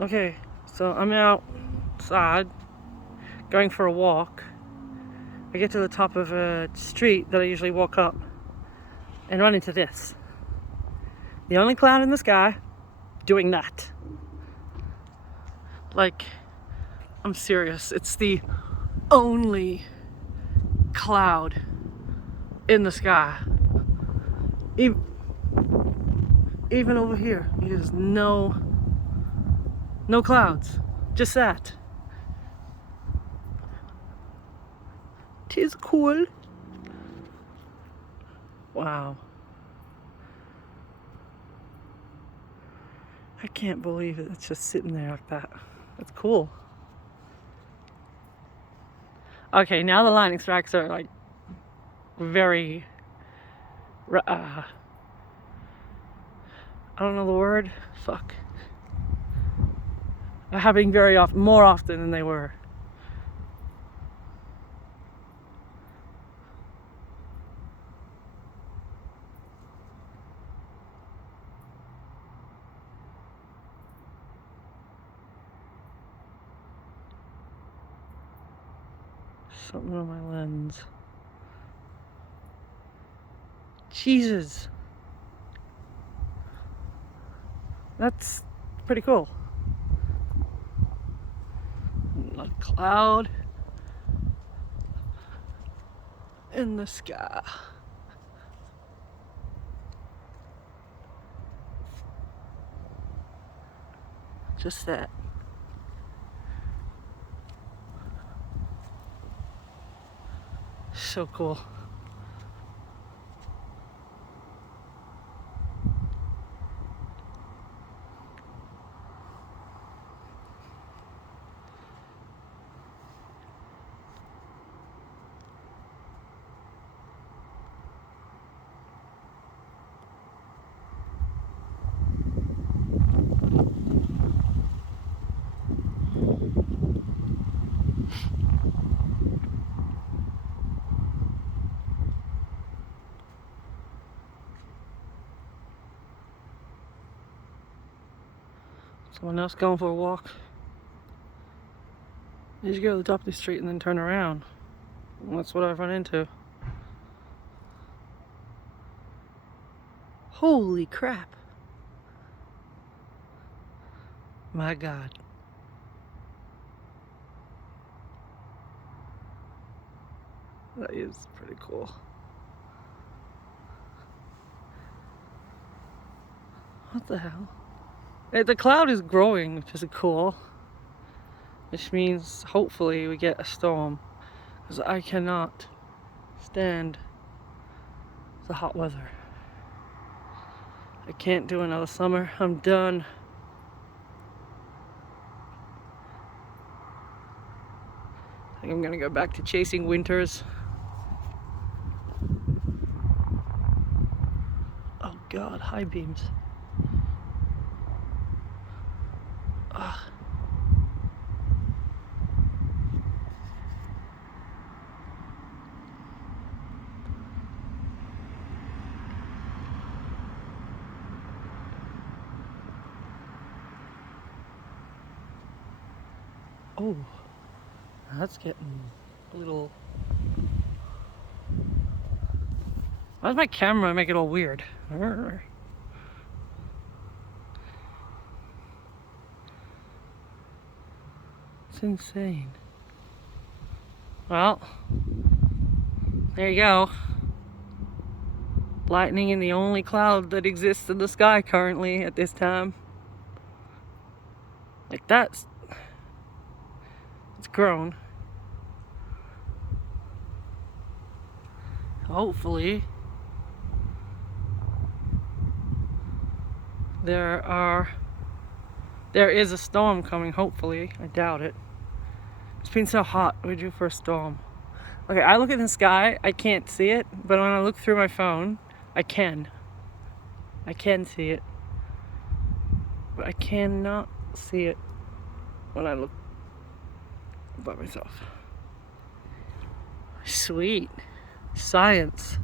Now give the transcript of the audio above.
Okay, so I'm outside going for a walk. I get to the top of a street that I usually walk up and run into this. The only cloud in the sky doing that. Like, I'm serious. It's the only cloud in the sky. Even over here, there's no clouds. Just that. Tis cool. Wow. I can't believe it. It's just sitting there like that. That's cool. Okay, now the lightning strikes are like very I don't know the word. Fuck. They're happening very often, more often than they were. Something on my lens. Jesus. That's pretty cool. A cloud in the sky. Just that. So cool. Someone else going for a walk. You just go to the top of the street and then turn around. And that's what I've run into. Holy crap. My God. That is pretty cool. What the hell? The cloud is growing, which is cool. Which means hopefully we get a storm. Because I cannot stand the hot weather. I can't do another summer. I'm done. I think I'm gonna go back to chasing winters. Oh God, high beams. Ugh. Oh, that's getting a little... Why does my camera make it all weird? It's insane. Well, there you go. Lightning in the only cloud that exists in the sky currently at this time. Like that's... It's grown. Hopefully there is a storm coming, hopefully. I doubt it. It's been so hot. We're due for a storm. Okay, I look at the sky, I can't see it, but when I look through my phone, I can. I can see it. But I cannot see it when I look by myself. Sweet. Science.